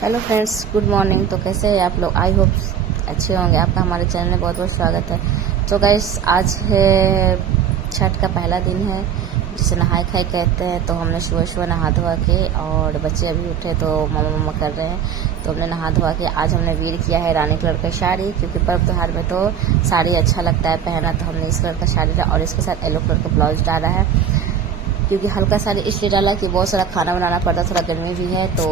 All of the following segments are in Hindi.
Hello friends, good morning. तो कैसे हैं आप लोग? आई होप अच्छे होंगे। आपका हमारे चैनल में बहुत बहुत स्वागत है। तो गाइस, आज है छठ का पहला दिन है, जिसे नहाई खाई कहते हैं। तो हमने सुबह सुबह नहा धोवा के, और बच्चे अभी उठे तो मामा मामा कर रहे हैं, तो हमने नहा धोवा के आज हमने वियर किया है रानी कलर का साड़ी, क्योंकि पर्व त्योहार में तो साड़ी अच्छा लगता है पहना। तो हमने इस कलर का साड़ी डाला और इसके साथ येलो कलर का ब्लाउज डाला है, क्योंकि हल्का साड़ी इसलिए डाला कि बहुत सारा खाना बनाना पड़ता, थोड़ा गर्मी भी है, तो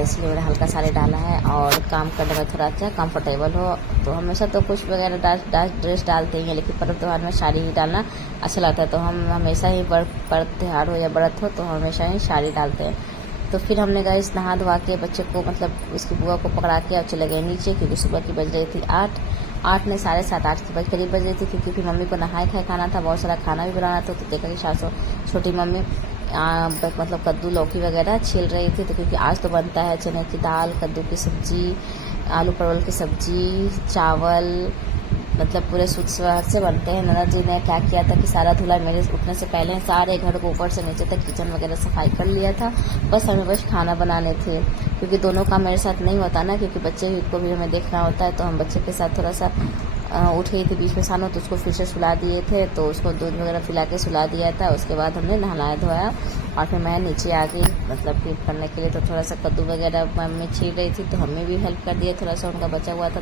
इसलिए मैंने हल्का साड़ी डाला है। और काम करने में थोड़ा अच्छा कंफर्टेबल हो। तो हमेशा तो कुछ वगैरह ड्रेस डालते ही हैं, लेकिन पर्व त्योहार में साड़ी ही डालना अच्छा लगता है। तो हम हमेशा ही पर्व त्योहार हो या व्रत हो, तो हमेशा ही साड़ी डालते हैं। तो फिर हमने गाइस नहा धोवा के बच्चे को, मतलब उसकी बुआ को पकड़ा के और चले गए नीचे, क्योंकि सुबह की बज रही थी 8 नहीं 7:30 के करीब बज रही थी, क्योंकि फिर मम्मी को नहाए खाए खाना था, बहुत सारा खाना भी बनाना था। तो देखा कि सासू छोटी मम्मी मतलब कद्दू लौकी वगैरह छील रही थी। तो क्योंकि आज तो बनता है चने की दाल, कद्दू की सब्जी, आलू परवल की सब्जी, चावल, मतलब पूरे शुद्ध स्वाद से बनते हैं। ननद जी ने क्या किया था कि सारा धुला मेरे उठने से पहले सारे घर को ऊपर से नीचे तक किचन वगैरह सफाई कर लिया था। बस हमें बस खाना बनाने थे, क्योंकि दोनों काम मेरे साथ नहीं होता ना, क्योंकि बच्चे को भी हमें देखना होता है। तो हम बच्चे के साथ थोड़ा सा उठ गई थी बीच में सानों, तो उसको फिर से सुला दिए थे, तो उसको दूध वगैरह पिला के सुला दिया था। उसके बाद हमने नहलाया धोया और फिर मैं नीचे आ गई, मतलब फिर करने के लिए। तो थोड़ा सा कद्दू वगैरह मम्मी छील रही थी, तो हमें भी हेल्प कर दिया, थोड़ा सा उनका बचा हुआ था।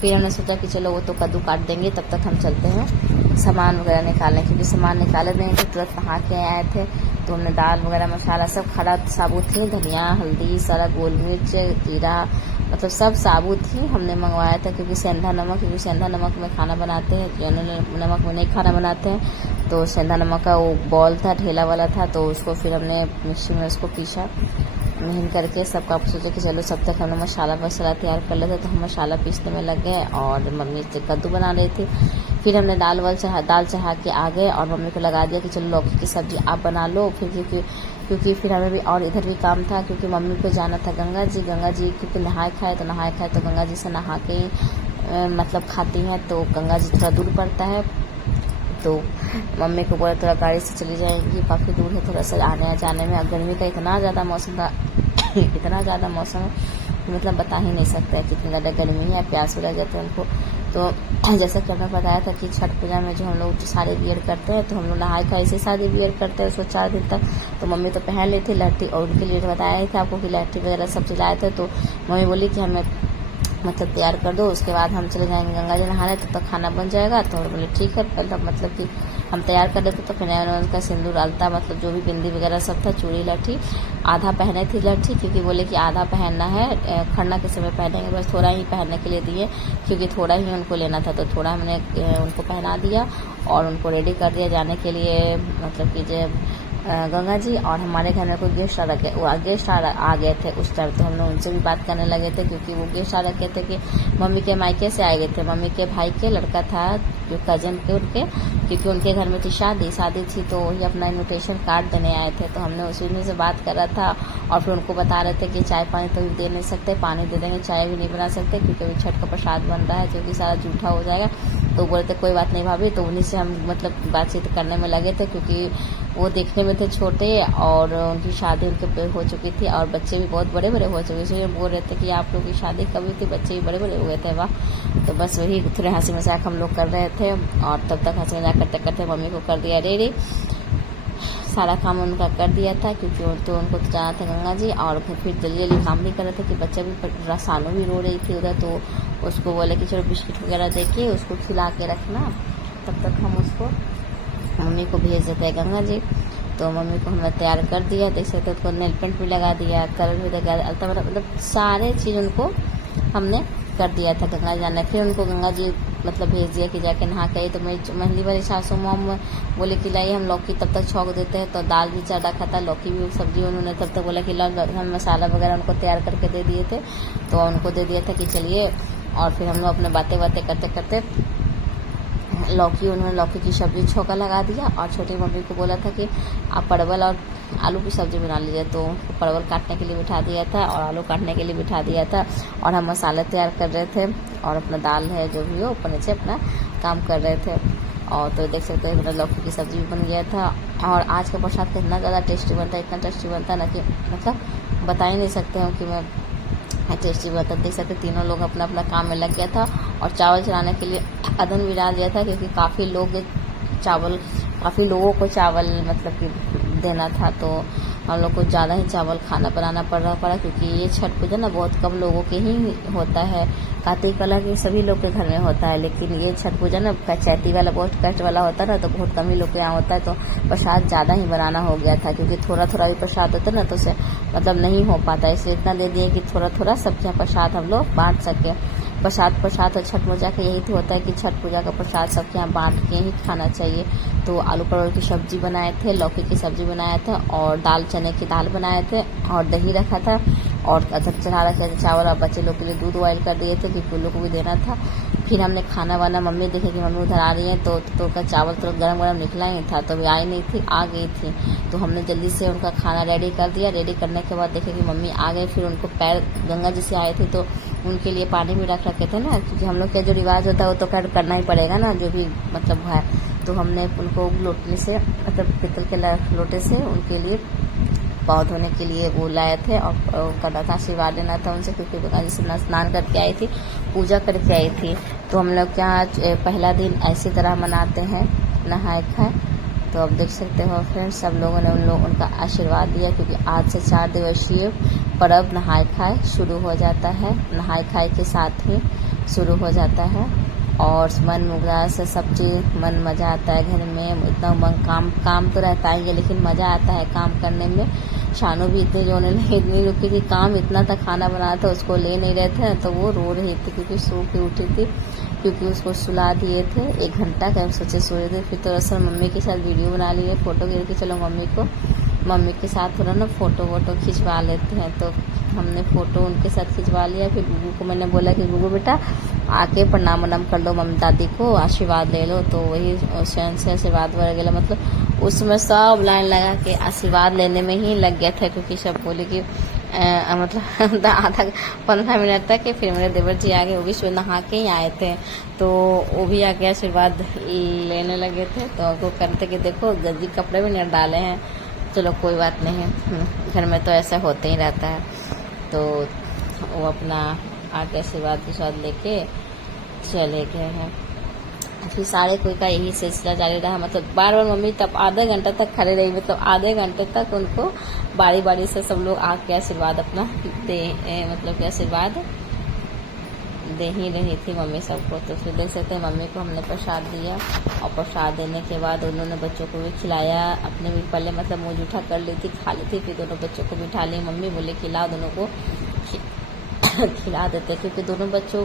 फिर हमने सोचा कि चलो वो तो कद्दू काट देंगे, तब तक हम चलते हैं सामान वगैरह निकालने, क्योंकि सामान निकाले नहीं थे, तुरंत नहा के आए थे। तो हमने दाल वगैरह मसाला सब खड़ा साबुत थी, धनिया हल्दी सारा, गोल मिर्च जीरा, मतलब सब साबुत ही हमने मंगवाया था। क्योंकि सेंधा नमक में खाना बनाते हैं, नमक में नहीं खाना बनाते हैं। तो सेंधा नमक का वो बॉल था, ढेला वाला था, तो उसको फिर हमने मिक्सी में उसको पीसा महीन करके। सब काम सोचे कि चलो सब तक हमने मसाला तैयार कर लेते। तो हम मसाला पीसने में लग गए और मम्मी से कद्दू बना रही थी। फिर हमने दाल चढ़ा के आ गए और मम्मी को लगा दिया कि चलो लौकी की सब्जी आप बना लो। फिर क्योंकि फिर हमें भी और इधर भी काम था, क्योंकि मम्मी को जाना था गंगा जी, क्योंकि नहाए खाए तो गंगा जी से नहा के मतलब खाती हैं। तो गंगा जी थोड़ा दूर पड़ता है, तो मम्मी को बोला थोड़ा गाड़ी से चली जाएंगी, काफ़ी दूर है थोड़ा सा आने जाने में। गर्मी का इतना ज़्यादा मौसम था इतना ज़्यादा मौसम है, मतलब बता ही नहीं सकते हैं कितनी ज़्यादा गर्मी है, प्यास भी लग जाते हैं उनको। तो जैसा कि हमने बताया था कि छठ पूजा में जो हम लोग जो साड़ी वियर करते हैं, तो हम लोग नहाए खाए से साड़ी वियर करते हैं उसको 4 दिन तक। तो मम्मी तो पहन ली थी लहठी, और उनके लिए बताया ही था आपको कि लहठी वगैरह सब चलाए थे। तो मम्मी बोली कि हमें मतलब तैयार कर दो, उसके बाद हम चले जाएंगे गंगा जी नहाने, तब तक खाना बन जाएगा। तो बोले ठीक है, मतलब कि हम तैयार कर लेते। तो फिर उनका सिंदूर अलता, मतलब जो भी बिंदी वगैरह सब था, चूड़ी लठी आधा पहने थी लठी, क्योंकि बोले कि आधा पहनना है, खरना के समय पहनेंगे, बस थोड़ा ही पहनने के लिए दिए, क्योंकि थोड़ा ही उनको लेना था। तो थोड़ा हमने उनको पहना दिया और उनको रेडी कर दिया जाने के लिए, मतलब कि जो गंगा जी। और हमारे घर में कोई गेस्ट आ गए थे उस टाइम। तो हम लोग उनसे भी बात करने लगे थे, क्योंकि वो गेस्ट आ रखे थे कि मम्मी के मायके से आए गए थे, मम्मी के भाई के लड़का था, जो कजन के उनके, क्योंकि उनके घर में थी शादी थी, तो वही अपना इन्विटेशन कार्ड देने आए थे। तो हमने उसी में से बात कर रहा था, और फिर उनको बता रहे थे कि चाय पानी तो दे नहीं सकते, पानी दे देंगे, चाय भी नहीं बना सकते, क्योंकि अभी छठ का प्रसाद बन रहा है, क्योंकि सारा जूठा हो जाएगा। तो बोले थे कोई बात नहीं भाभी। तो उन्हीं से हम मतलब बातचीत करने में लगे थे, क्योंकि वो देखने में थे छोटे और उनकी शादी उनके हो चुकी थी, और बच्चे भी बहुत बड़े बड़े हो चुके थे। बोल रहे थे कि आप लोग की शादी कब हुई थी, बच्चे भी बड़े बड़े हो गए थे, वाह। तो बस वही थोड़े हंसी मजाक हम लोग कर रहे थे, और तब तक हंसी मजाक करते करते मम्मी को कर दिया रेडी, सारा काम उनका कर दिया था, क्योंकि उनको तो जाना था गंगा जी। और फिर जल्दी जल्दी काम भी कर रहे थे कि बच्चा भी सानू भी रो रही थी उधर। तो उसको बोले कि चलो बिस्किट वगैरह दे के उसको खिला के रखना, तब तक हम उसको मम्मी को भेज देते हैं गंगा जी। तो मम्मी को हमने तैयार कर दिया, देख सकते उसको नेल पेंट भी लगा दिया, कलर भी लगा दिया, अलता मतलब सारे चीज़ उनको हमने कर दिया था गंगा जी जाना। फिर उनको गंगा जी मतलब भेज दिया कि जाके नहा के। तो मेरी वाली सासू मॉम बोले कि लाई हम लौकी तब तक छौंक देते हैं। तो दाल भी ज़्यादा खाता, लौकी भी सब्जी उन्होंने तब तक बोला कि हम मसाला वगैरह उनको तैयार करके दे दिए थे। तो उनको दे दिया था कि चलिए, और फिर हम लोग अपने बातें करते करते उन्होंने लौकी की सब्जी छौंका लगा दिया। और छोटी मम्मी को बोला था कि आप परवल और आलू की सब्ज़ी बना लीजिए। तो परवल काटने के लिए बिठा दिया था और आलू काटने के लिए बिठा दिया था, और हम मसाले तैयार कर रहे थे, और अपना दाल है जो भी हो ऊपर नीचे अपना काम कर रहे थे। और तो देख सकते हैं मेरा लौकी की सब्ज़ी भी बन गया था। और आज का प्रसाद इतना ज़्यादा टेस्टी बनता है, इतना टेस्टी बनता है ना कि मतलब बता ही नहीं सकते हूँ कि मैं टेस्टी बहुत देख सकते तीनों लोग अपना अपना काम में लग गया था। और चावल चढ़ाने के लिए अदन भी डाल दिया था, क्योंकि काफ़ी लोगों को चावल मतलब कि देना था, तो हम लोग को ज़्यादा ही चावल खाना बनाना पड़ा, क्योंकि ये छठ पूजा ना बहुत कम लोगों के ही होता है। कार्तिक वाला के सभी लोग के घर में होता है, लेकिन ये छठ पूजा ना पंचायती वाला बहुत कष्ट वाला होता है ना, तो बहुत कम ही लोग के यहाँ होता है। तो प्रसाद ज़्यादा ही बनाना हो गया था, क्योंकि थोड़ा थोड़ा भी प्रसाद होता है ना, तो उसे मतलब नहीं हो पाता, इसलिए इतना दे दिए कि थोड़ा थोड़ा सबके यहाँ प्रसाद हम लोग बांट सके। प्रसाद और छठ पूजा का यही तो होता है कि छठ पूजा का प्रसाद सबके यहाँ बांट के ही खाना चाहिए। तो आलू परवल की सब्जी बनाए थे, लौकी की सब्जी बनाए थे, और दाल चने की दाल बनाए थे, और दही रखा था, और अदरक चढ़ा रखे थे चावल, और बच्चे लोग के लिए दूध बॉयल कर दिए थे क्योंकि उन लोग को भी देना था। फिर हमने खाना वाना, मम्मी देखे कि मम्मी उधर आ रही है, तो उनका चावल तो गरम गरम निकला ही था, तो अभी आई नहीं थी, आ गई थी, तो हमने जल्दी से उनका खाना रेडी कर दिया। रेडी करने के बाद देखे कि मम्मी आ गए। फिर उनको पैर गंगा जी से आए थे, तो उनके लिए पानी भी रख रखे थे ना, क्योंकि हम लोग का जो रिवाज होता है वो तो करना ही पड़ेगा ना, जो भी मतलब है। तो हमने उनको लोटे से मतलब पित्तल के लोटे से उनके लिए पाँव धोने के लिए वो लाए थे, और उनका था आशीर्वाद लेना था उनसे, क्योंकि गंगा जी से स्नान करके आई थी, पूजा करके आई थी। तो हम लोग यहाँ पहला दिन ऐसी तरह मनाते हैं, नहाए खाए। तो अब देख सकते हो फ्रेंड्स, सब लोगों ने उनका आशीर्वाद दिया, क्योंकि आज से 4 दिवसीय पर्व नहाए खाए शुरू हो जाता है। नहाए खाए के साथ ही शुरू हो जाता है, और मन मुगरा से सब चीज़ मन मज़ा आता है घर में। इतना मन काम तो रहता ही है, लेकिन मज़ा आता है काम करने में। शानू भी इतनी रोने लगी, इतनी रुकी थी, काम इतना था, खाना बनाना था, उसको ले नहीं रहे थे, तो वो रो रही थी, क्योंकि सो के उठी थी, क्योंकि उसको सुला दिए थे 1 घंटा का, हम सोचे सो रहे थे। फिर तो असल मम्मी के साथ वीडियो बना लिए, फ़ोटो गिर के चलो मम्मी के साथ थोड़ा ना फ़ोटो खिंचवा लेते हैं, तो हमने फ़ोटो उनके साथ खिंचवा लिया। फिर गुगू को मैंने बोला कि गुगू बेटा आके प्रणाम वनाम कर लो, मम्मी दादी को आशीर्वाद ले लो। तो वही स्वयं से आशीर्वाद वगैरह मतलब उसमें सब लाइन लगा के आशीर्वाद लेने में ही लग गया था, क्योंकि सब बोले कि मतलब आधा 15 मिनट तक। फिर मेरे देवर जी आगे, वो भी सुबह नहा के ही आए थे, तो वो भी आके आशीर्वाद लेने लगे थे। तो वो करते कि देखो गद्दी कपड़े भी नहीं डाले हैं, चलो कोई बात नहीं, घर में तो ऐसा होते ही रहता है। तो वो अपना आके आशीर्वाद के साथ लेके चले गए हैं। फिर सारे कोई का यही सिलसिला जारी रहा, मतलब बार बार मम्मी तब आधे घंटे तक खड़े रही, मतलब आधे घंटे तक उनको बारी बारी से सब लोग आके आशीर्वाद अपना मतलब कि आशीर्वाद दे ही रही थी मम्मी सबको। तो फिर देख सकते हैं मम्मी को हमने प्रसाद दिया, और प्रसाद देने के बाद उन्होंने बच्चों को भी खिलाया। अपने भी पहले मतलब मुँह जूठा कर ली थी, खा ली थी, फिर दोनों बच्चों को भी उठा ली। मम्मी बोले खिलाओ, दोनों को खिला देते, क्योंकि दोनों बच्चों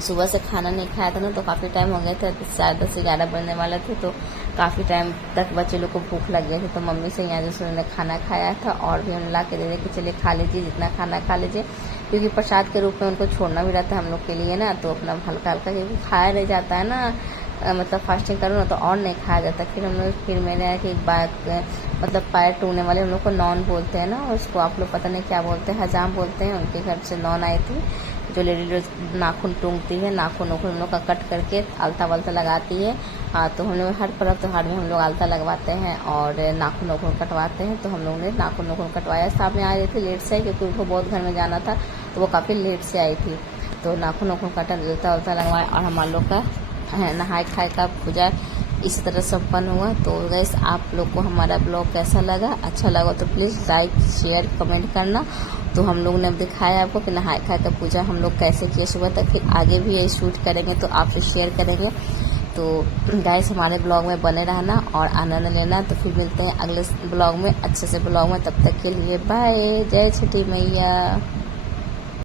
सुबह से खाना नहीं खाया था ना, तो काफ़ी टाइम हो गया था, 10 से 11 बनने वाले थे, तो काफ़ी टाइम तक बच्चे लोग को भूख लग गई थी। तो मम्मी से यहाँ जैसे उन्होंने खाना खाया था, और भी हम ला के दे दे कि चलिए खा लीजिए, जितना खाना खा लीजिए, क्योंकि प्रसाद के रूप में उनको छोड़ना भी रहता है हम लोग के लिए ना, तो अपना हल्का हल्का क्योंकि खाया नहीं जाता है ना, मतलब फास्टिंग करो ना तो और नहीं खाया जाता। फिर मैंने कि बात मतलब पैर टूटने वाले हम लोग को नॉन बोलते हैं ना, उसको आप लोग पता नहीं क्या बोलते हैं, हजाम बोलते हैं। उनके घर से नॉन आई थी, जो लेडी नाखून टूंगती है, नाखून हम लोग का कट करके आलता वालता लगाती है। हाँ, तो हम लोग हर पर्व त्योहार में हम लोग आलता लगवाते हैं और नाखून कटवाते हैं। तो हम लोग ने नाखून कटवाया। साहब में आ रही थी लेट से, क्योंकि उनको बहुत घर में जाना था, तो वो काफ़ी लेट से आई थी। तो नाखून कटा, आलता वालता लगवाया, और हमारे लोग का नहाए खाए का पूजा इसी तरह संपन्न हुआ। तो गैस आप लोग को हमारा ब्लॉग कैसा लगा, अच्छा लगा तो प्लीज़ लाइक शेयर कमेंट करना। तो हम लोग ने दिखाया आपको कि नहाए खाए का पूजा हम लोग कैसे किए सुबह तक। फिर आगे भी ये शूट करेंगे तो आपसे शेयर करेंगे। तो गाइस हमारे ब्लॉग में बने रहना और आनंद लेना। तो फिर मिलते हैं अगले ब्लॉग में, अच्छे से ब्लॉग में। तब तक के लिए बाय, जय छठी मैया।